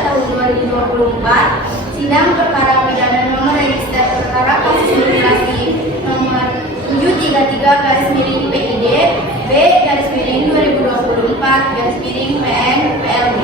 tahun 2024, sidang perkara pidana nomor register perkara kasus mutilasi nomor 733/PID B/2024/PN/PLG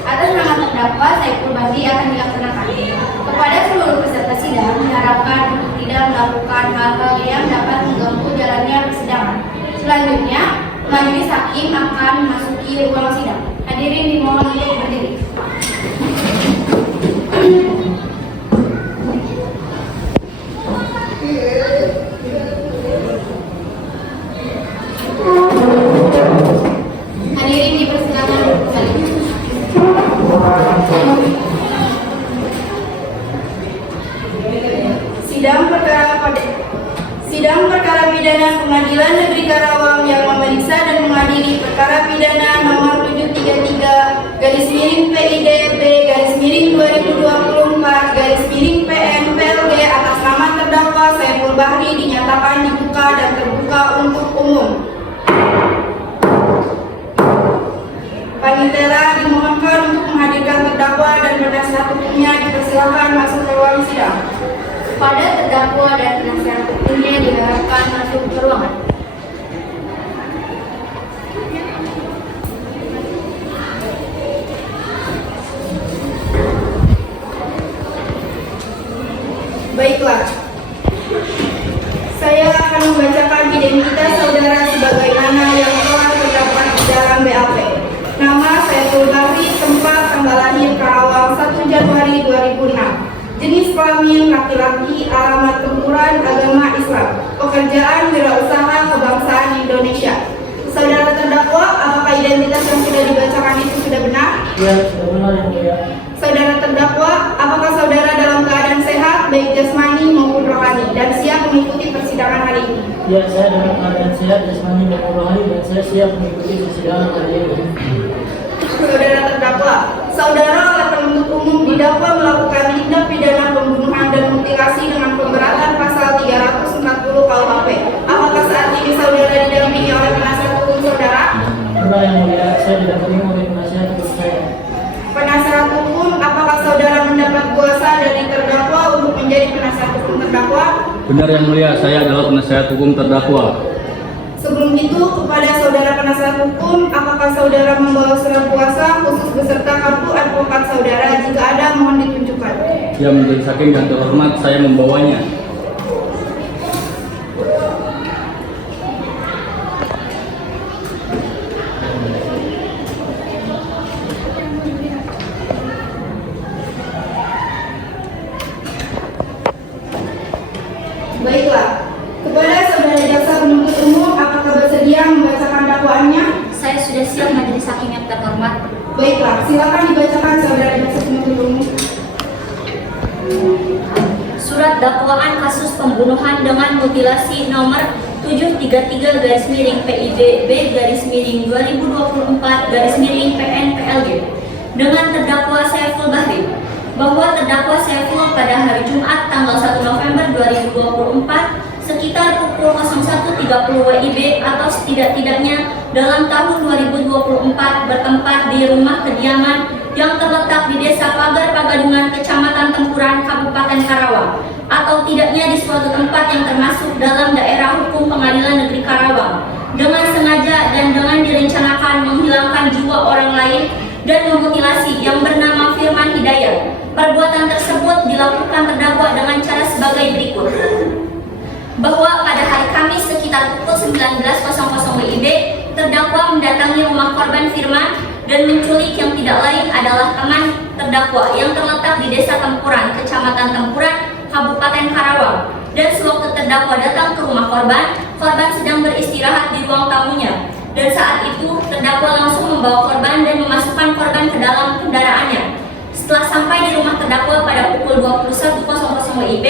atas nama terdakwa Saiful Bahri akan dilaksanakan. Kepada seluruh peserta sidang diharapkan untuk tidak melakukan hal-hal yang dapat mengganggu jalannya persidangan. Selanjutnya, majelis hakim akan memasuki ruang sidang. Hadirin dimohon untuk berdiri. Hadirin dipersilakan duduk kembali. Sidang perkara pidana Pengadilan Negeri Karawang yang memeriksa dan mengadili perkara pidana nomor 733/PID B/2024/PN/PLG atas nama terdakwa Saiful Bahri dinyatakan dibuka dan terbuka untuk umum. Panitera dimohonkan untuk menghadirkan terdakwa dan penasihat hukumnya, dipersilakan masuk ke ruang sidang. Pada terdakwa dan penasihat hukumnya diharapkan masuk ke ruangan. Baiklah, saya akan membacakan identitas saudara sebagaimana yang telah terdapat di dalam BAP. Nama Saiful Bahri, tempat tanggal lahir Karawang 1 Januari 2006. Jenis kelamin laki-laki, alamat tempuran agama Islam, pekerjaan wirausaha kebangsaan Indonesia. Saudara terdakwa, apakah identitas yang sudah dibacakan itu sudah benar? Ya, sudah benar yang mulia. Saudara terdakwa, apakah saudara dalam keadaan sehat baik jasmani maupun rohani dan siap mengikuti persidangan hari ini? Ya, saya dalam keadaan sehat jasmani maupun rohani dan saya siap mengikuti persidangan hari ini. Saudara terdakwa, saudara oleh penuntut umum didakwa melakukan tindak pidana pembunuhan dan mutilasi dengan pemberatan pasal 340 KUHP. Apakah saat ini saudara didampingi oleh penasihat hukum saudara? Benar yang mulia, saya didampingi oleh penasihat hukum saya. Penasihat hukum, apakah saudara mendapat kuasa dari terdakwa untuk menjadi penasihat hukum terdakwa? Benar yang mulia, saya adalah penasihat hukum terdakwa. Sebelum itu, kepada saudara penasihat hukum, apakah saudara membawa surat kuasa khusus beserta kartu advokat saudara? Jika ada, mohon ditunjukkan. Ya, majelis hakim yang terhormat, saya membawanya. Baiklah, kepada saudara jaksa penuntut umum, apakah bersedia membacakan dakwaannya? Saya sudah siap majelis hakim yang terhormat. Baiklah, silakan dibacakan saudara jaksa penuntut umum. Surat dakwaan kasus pembunuhan dengan mutilasi nomor 733/PID B/2024/PN/PLG dengan terdakwa Saiful Bahri, bahwa terdakwa Saiful pada hari Jumat tanggal 1 November 2024 sekitar pukul 01.30 WIB atau setidak-tidaknya dalam tahun 2024 bertempat di rumah kediaman yang terletak di Desa Pagar Pagadungan, Kecamatan Tempuran, Kabupaten Karawang, atau tidaknya di suatu tempat yang termasuk dalam daerah hukum Pengadilan Negeri Karawang, dengan sengaja dan dengan direncanakan menghilangkan jiwa orang lain dan memutilasi yang bernama Firman Hidayat. Perbuatan tersebut dilakukan terdakwa dengan cara sebagai berikut. Bahwa pada hari Kamis sekitar pukul 19.00 WIB, terdakwa mendatangi rumah korban Firman dan menculik yang tidak lain adalah teman terdakwa yang terletak di Desa Tempuran, Kecamatan Tempuran, Kabupaten Karawang. Dan sewaktu terdakwa datang ke rumah korban, korban sedang beristirahat di ruang tamunya. Dan saat itu terdakwa langsung membawa korban dan memasukkan korban ke dalam kendaraannya. Setelah sampai di rumah terdakwa pada pukul 21.00 WIB,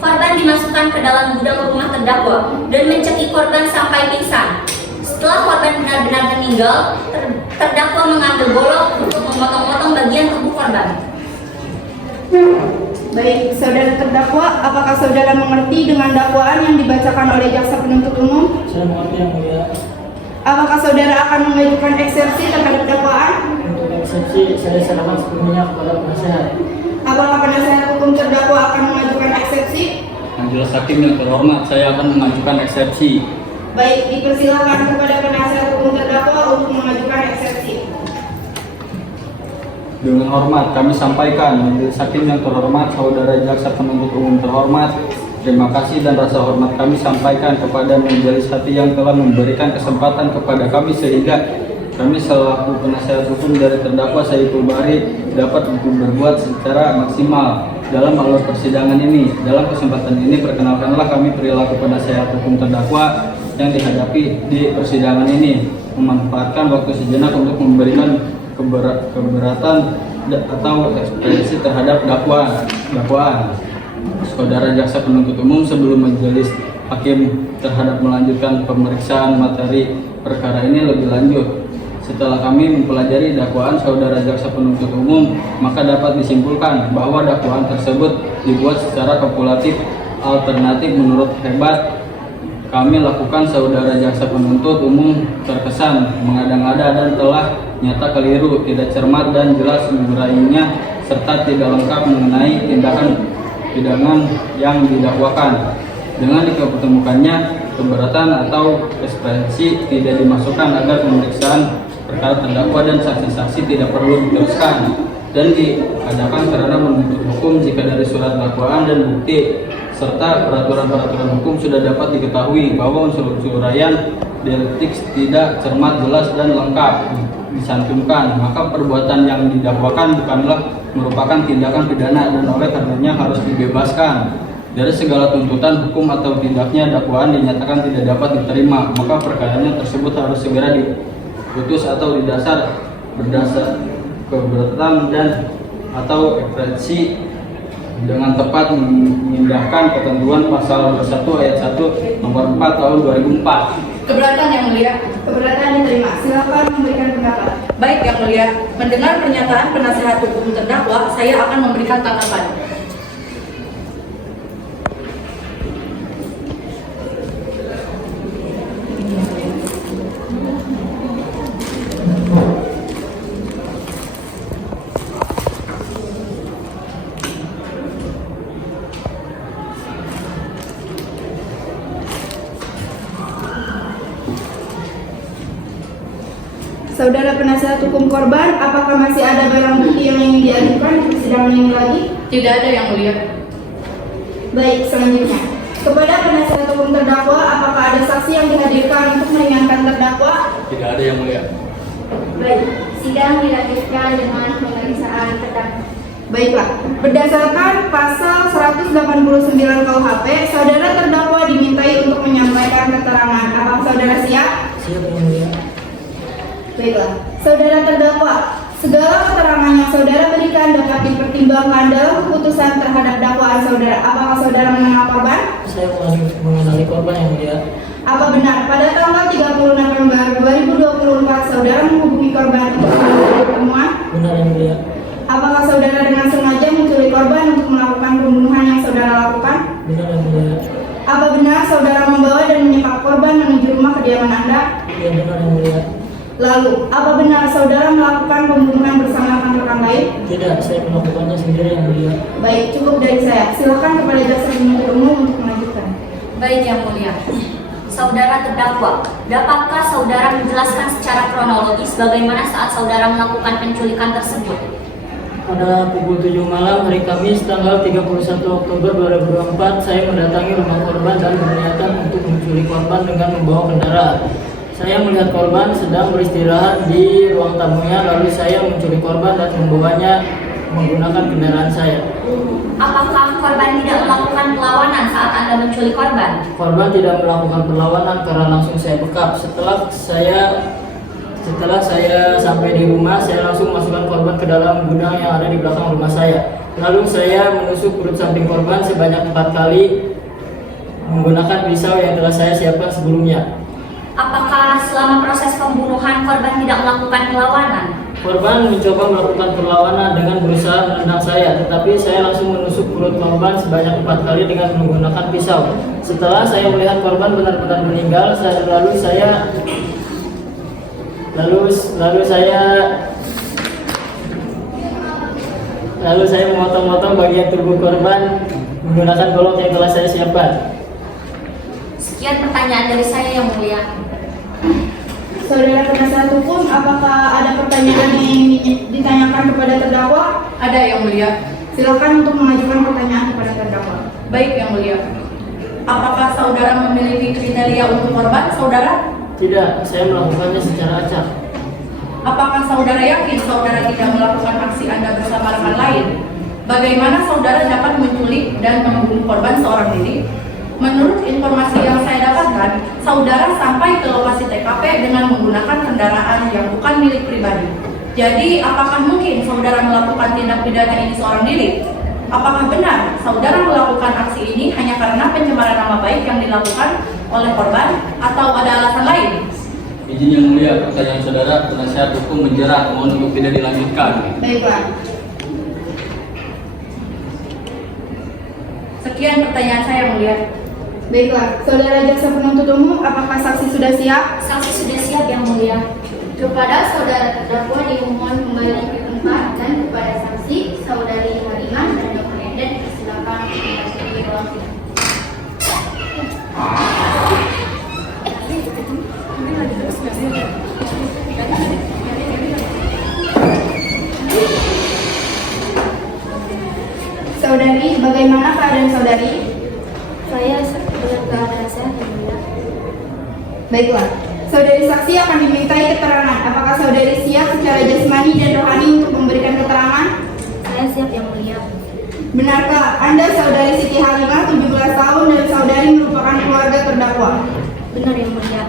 korban dimasukkan ke dalam gudang rumah terdakwa dan mencekik korban sampai pingsan. Setelah korban benar-benar meninggal, terdakwa mengambil golok untuk memotong-potong bagian tubuh korban. Baik, saudara terdakwa, apakah saudara mengerti dengan dakwaan yang dibacakan oleh jaksa penuntut umum? Saya mengerti yang mulia. Apakah saudara akan mengajukan eksepsi terhadap dakwaan? Untuk eksepsi saya serahkan sepenuhnya kepada penasehat. Apakah penasehat hukum terdakwa akan mengajukan eksepsi? Majelis Hakim yang terhormat, saya akan mengajukan eksepsi. Baik, dipersilakan kepada penasehat hukum terdakwa untuk mengajukan eksepsi. Dengan hormat kami sampaikan, Majelis Hakim yang terhormat, saudara jaksa penuntut umum terhormat, terima kasih dan rasa hormat kami sampaikan kepada majelis hakim yang telah memberikan kesempatan kepada kami sehingga kami selaku penasehat hukum dari terdakwa Saiful Bahri dapat berbuat secara maksimal dalam alur persidangan ini. Dalam kesempatan ini perkenalkanlah kami perilaku penasehat hukum terdakwa yang dihadapi di persidangan ini, memanfaatkan waktu sejenak untuk memberikan keberatan atau ekspresi terhadap dakwaan. Saudara jaksa penuntut umum, sebelum majelis hakim terhadap melanjutkan pemeriksaan materi perkara ini lebih lanjut, setelah kami mempelajari dakwaan saudara jaksa penuntut umum, maka dapat disimpulkan bahwa dakwaan tersebut dibuat secara kalkulatif alternatif. Menurut hebat kami lakukan, saudara jaksa penuntut umum terkesan mengada-ngada dan telah nyata keliru, tidak cermat dan jelas mengurainya, serta tidak lengkap mengenai tindakan pidangan yang didakwakan. Dengan diketemukannya keberatan atau ekspresi tidak dimasukkan agar pemeriksaan perkara terdakwa dan saksi-saksi tidak perlu diteruskan dan diadakan karena menuntut hukum jika dari surat dakwaan dan bukti serta peraturan-peraturan hukum sudah dapat diketahui bahwa unsur-unsur uraian dialektik tidak cermat, jelas dan lengkap dicantumkan, maka perbuatan yang didakwakan bukanlah merupakan tindakan pidana dan oleh karenanya harus dibebaskan dari segala tuntutan hukum atau tindaknya. Dakwaan dinyatakan tidak dapat diterima, maka perkaranya tersebut harus segera diputus atau berdasar keberatan dan atau ekspresi dengan tepat mengindahkan ketentuan pasal 1 ayat 1 nomor 4 tahun 2004. Keberatan yang mulia. Keberatan diterima. Silakan memberikan pendapat. Baik yang mulia, mendengar pernyataan penasehat hukum terdakwa, saya akan memberikan tanggapan. Saudara penasehat hukum korban, apakah masih ada barang bukti yang ingin diajukan di persidangan ini lagi? Tidak ada yang mulia. Baik, selanjutnya. Kepada penasehat hukum terdakwa, apakah ada saksi yang dihadirkan untuk meringankan terdakwa? Tidak ada yang mulia. Baik, sidang dilanjutkan dengan pemeriksaan terdakwa. Baiklah, berdasarkan pasal 189 KUHP, saudara terdakwa dimintai untuk menyampaikan keterangan. Apakah saudara siap? Siap yang mulia. Baiklah, saudara terdakwa, segala keterangan yang saudara berikan dapat dipertimbangkan dalam keputusan terhadap dakwaan saudara. Apakah saudara mengenal korban? Saya mengenali korban yang mulia. Apa benar pada tanggal 30 November 2024 saudara menghubungi korban untuk melakukan pertemuan? Benar yang mulia. Apakah saudara dengan sengaja menculik korban untuk melakukan pembunuhan yang saudara lakukan? Benar yang mulia. Apa benar saudara membawa dan menyekap korban menuju rumah kediaman Anda? Iya benar yang mulia. Lalu, apa benar saudara melakukan pembunuhan bersama rekan-rekan lain? Tidak, saya melakukannya sendiri yang mulia. Baik, cukup dari saya. Silakan kepada jaksa penuntut umum untuk melanjutkan. Baik yang mulia. Saudara terdakwa, dapatkah saudara menjelaskan secara kronologis bagaimana saat saudara melakukan penculikan tersebut? Pada pukul 7 malam hari Kamis tanggal 31 Oktober 2024, saya mendatangi rumah korban dan berniatan untuk menculik korban dengan membawa kendaraan. Saya melihat korban sedang beristirahat di ruang tamunya, lalu saya menculik korban dan membawanya menggunakan kendaraan saya. Apakah korban tidak melakukan perlawanan saat Anda menculik korban? Korban tidak melakukan perlawanan karena langsung saya bekap. Setelah saya sampai di rumah, saya langsung masukkan korban ke dalam gudang yang ada di belakang rumah saya. Lalu saya menusuk perut samping korban sebanyak 4 kali menggunakan pisau yang telah saya siapkan sebelumnya. Apakah selama proses pembunuhan korban tidak melakukan perlawanan? Korban mencoba melakukan perlawanan dengan berusaha menendang saya, tetapi saya langsung menusuk perut korban sebanyak 4 kali dengan menggunakan pisau. Setelah saya melihat korban benar-benar meninggal, Lalu saya memotong-motong bagian tubuh korban menggunakan golok yang telah saya siapkan. Sekian pertanyaan dari saya yang mulia. Saudara penasihat hukum, apakah ada pertanyaan yang ingin ditanyakan kepada terdakwa? Ada yang mulia. Silakan untuk mengajukan pertanyaan kepada terdakwa. Baik yang mulia. Apakah saudara memiliki kriteria untuk korban, saudara? Tidak, saya melakukannya secara acak. Apakah saudara yakin saudara tidak melakukan aksi Anda bersama rekan lain? Bagaimana saudara dapat menculik dan membunuh korban seorang diri? Menurut informasi yang saya dapatkan, saudara sampai ke lokasi TKP dengan menggunakan kendaraan yang bukan milik pribadi. Jadi, apakah mungkin saudara melakukan tindak pidana ini seorang diri? Apakah benar saudara melakukan aksi ini hanya karena pencemaran nama baik yang dilakukan oleh korban atau ada alasan lain? Izin yang mulia, pertanyaan saudara penasihat hukum menjerat, mohon untuk tidak dilanjutkan. Baiklah. Sekian pertanyaan saya, yang mulia. Baiklah, saudara jaksa penuntut umum, apakah saksi sudah siap? Saksi sudah siap yang mulia. Kepada saudara terdakwa dimohon kembali ke tempat dan kepada saksi saudari Halimah dan Dr. Enden silakan memasuki ruang sidang. Saudari, bagaimana keadaan saudari? Saya dengan keadaan sehat yang mulia. Baiklah, saudari saksi akan dimintai keterangan. Apakah saudari siap secara jasmani dan rohani untuk memberikan keterangan? Saya siap yang mulia. Benarkah Anda saudari Siti Halimah 17 tahun dan saudari merupakan keluarga terdakwa? Benar yang mulia.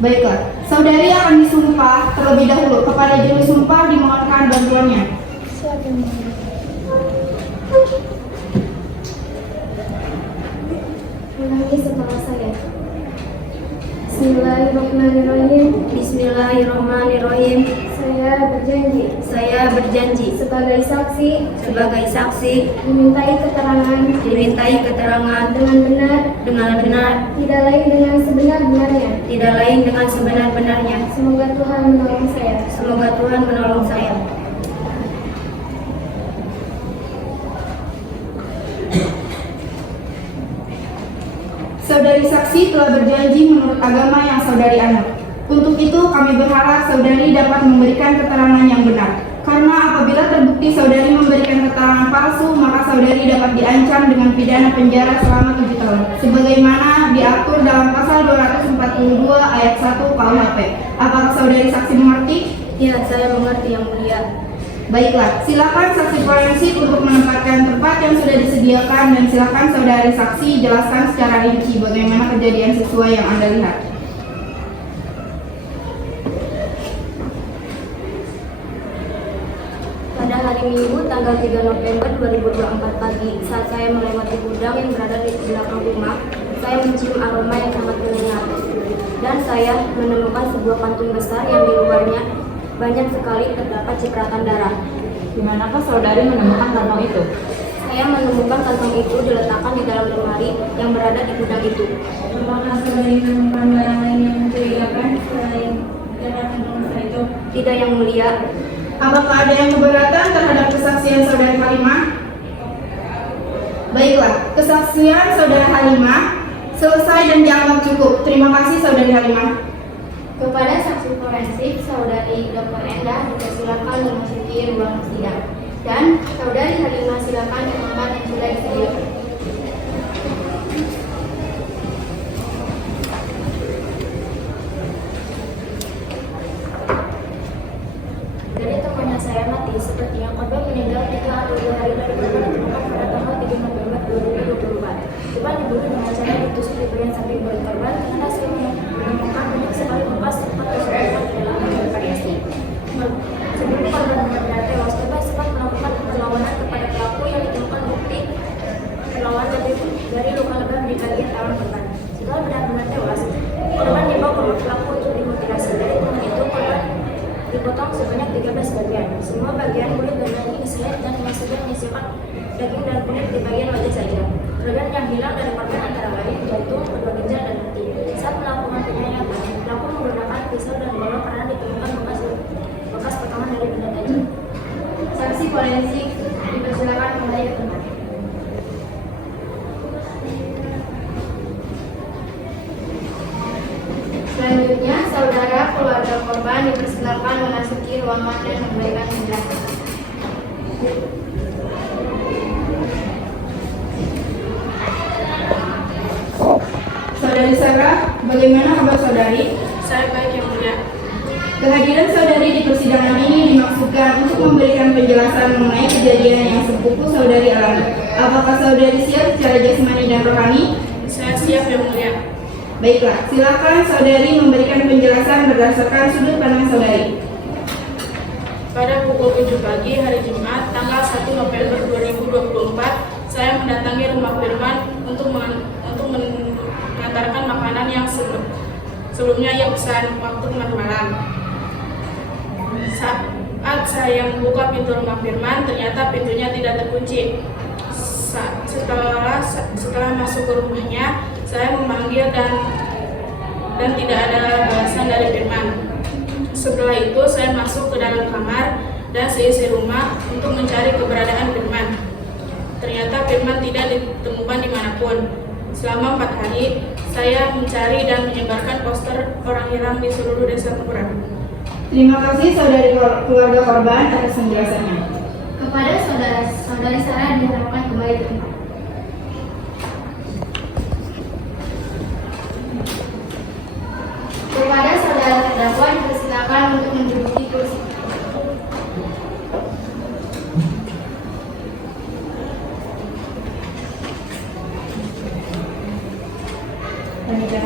Baiklah, saudari akan disumpah terlebih dahulu. Kepada juru sumpah dimohonkan bantuannya. Siap yang mulia. Ulangi setelah saya. Bismillahirrahmanirrahim. Bismillahirrahmanirrahim. Saya berjanji Sebagai saksi dimintai keterangan dengan benar tidak lain dengan sebenar-benarnya. Semoga Tuhan menolong saya. Saudari saksi telah berjanji menurut agama yang saudari anut. Untuk itu kami berharap saudari dapat memberikan keterangan yang benar. Karena apabila terbukti saudari memberikan keterangan palsu, maka saudari dapat diancam dengan pidana penjara selama 7 tahun. Sebagaimana diatur dalam pasal 242 ayat 1 KUHP. Apakah saudari saksi mengerti? Ya, saya mengerti yang mulia. Baiklah, silakan saksi forensik untuk menempatkan tempat yang sudah disediakan dan silakan saudari saksi jelaskan secara rinci bagaimana kejadian sesuai yang Anda lihat. Pada hari Minggu tanggal 3 November 2024 pagi, saat saya melewati gudang yang berada di belakang rumah, saya mencium aroma yang sangat menyengat. Dan saya menemukan sebuah kantung besar yang di luarnya banyak sekali terdapat cipratan darah. Di manakah saudari menemukan kantong itu? Saya menemukan kantong itu diletakkan di dalam lemari yang berada di gudang itu. Apakah saudari menemukan barang lain yang mencurigakan selain kantong besar itu? Tidak yang mulia. Apakah ada yang keberatan terhadap kesaksian saudari Halimah? Baiklah, kesaksian saudara Halimah selesai dan dianggap cukup. Terima kasih saudari Halimah. Kepada saksi forensik, saudari Dr. Endah dipersilakan memasuki ruang sidang. Dan saudari Halimah silakan ke tempat yang sudah disediakan. Dari temannya saya mati, sepertinya korban meninggal 3 atau 2 hari dari korban ditemukan pada tanggal 3 November 2024. Korban dibunuh dengan cara ditusuk di bagian samping perut korban dengan hasil menemukan banyak sekali bekas serta tusuk-tusukan di dalam bagian variasi. Sebelum korban benar-benar tewas, korban sempat melakukan perlawanan kepada pelaku yang ditemukan bukti perlawanan dari luka lebam di bagian tangan korban. Setelah benar-benar tewas, korban dibawa ke rumah pelaku untuk dimutilasi. Dari tubuh itu, korban dipotong sebanyak 13 bagian. Semua bagian kulit dan daging diselet dan maksudnya menyisihkan daging dan kulit di bagian wajah saja. Organ yang hilang dari korban antara lain jantung, kedua ginjal, dan hati. Saat melakukan penyayatan, pelaku menggunakan pisau dan golok karena ditemukan bekas potongan dari benda tajam. Saksi forensik ruangan dan memberikan penjelasan. Saudari Sarah, bagaimana kabar saudari? Saya baik yang mulia. Kehadiran saudari di persidangan ini dimaksudkan untuk memberikan penjelasan mengenai kejadian yang sepupu saudari alami. Apakah saudari siap secara jasmani dan rohani? Saya siap yang mulia. Baiklah, silakan saudari memberikan penjelasan berdasarkan sudut pandang saudari. Pada pukul 7 pagi hari Jumat, tanggal 1 November 2024, saya mendatangi rumah Firman untuk mengantarkan makanan yang sebelumnya ia pesan waktu malam. Saat saya membuka pintu rumah Firman, ternyata pintunya tidak terkunci. Setelah masuk ke rumahnya, saya memanggil dan tidak ada balasan dari Firman. Setelah itu saya masuk ke dalam kamar dan seisi rumah untuk mencari keberadaan Firman. Ternyata Firman tidak ditemukan dimanapun. Selama 4 hari, saya mencari dan menyebarkan poster orang hilang di seluruh desa Tukuran. Terima kasih saudari keluarga korban atas penjelasannya. Kepada saudari Sarah diharapkan kembali ke tempat. Kepada saudara terdakwa dipersilakan untuk menduduki kursi. Panitia.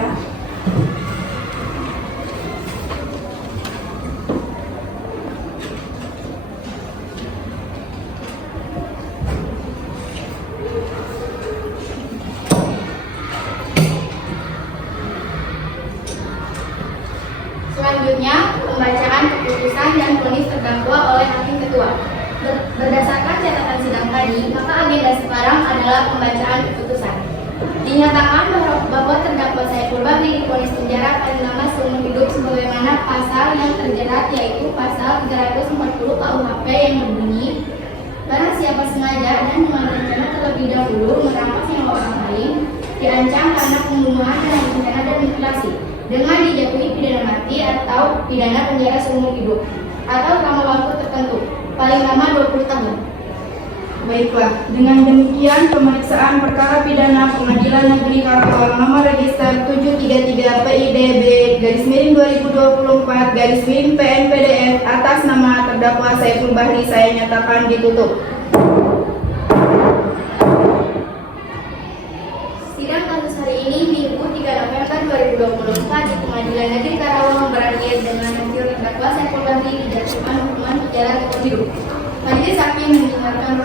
Selanjutnya, pembacaan keputusan dan vonis terdakwa oleh Hakim Ketua. Berdasarkan catatan sidang tadi, maka agenda sekarang adalah pembacaan keputusan. Dinyatakan bahwa terdakwa Saiful Bahri divonis penjara paling lama seumur hidup sebagaimana pasal yang terjerat, yaitu pasal 340 KUHP yang berbunyi, barang siapa sengaja dan dengan rencana terlebih dahulu merampas nyawa orang lain, diancam karena pembunuhan dengan rencana dan mutilasi, dengan dijatuhi pidana mati atau pidana penjara seumur hidup atau tanggal waktu tertentu paling lama 20 tahun. Baiklah, dengan demikian pemeriksaan perkara pidana Pengadilan Negeri Karawang nomor register 733 PIDB /2024 PNPDF atas nama terdakwa Saiful Bahri saya nyatakan ditutup. Sidang kasus hari ini Minggu 3 November 2024 di Pengadilan Negeri Karawang berakhir dengan hasil terdakwa Saiful Bahri dijatuhkan hukuman penjara seumur hidup. Majelis Hakim mendengarkan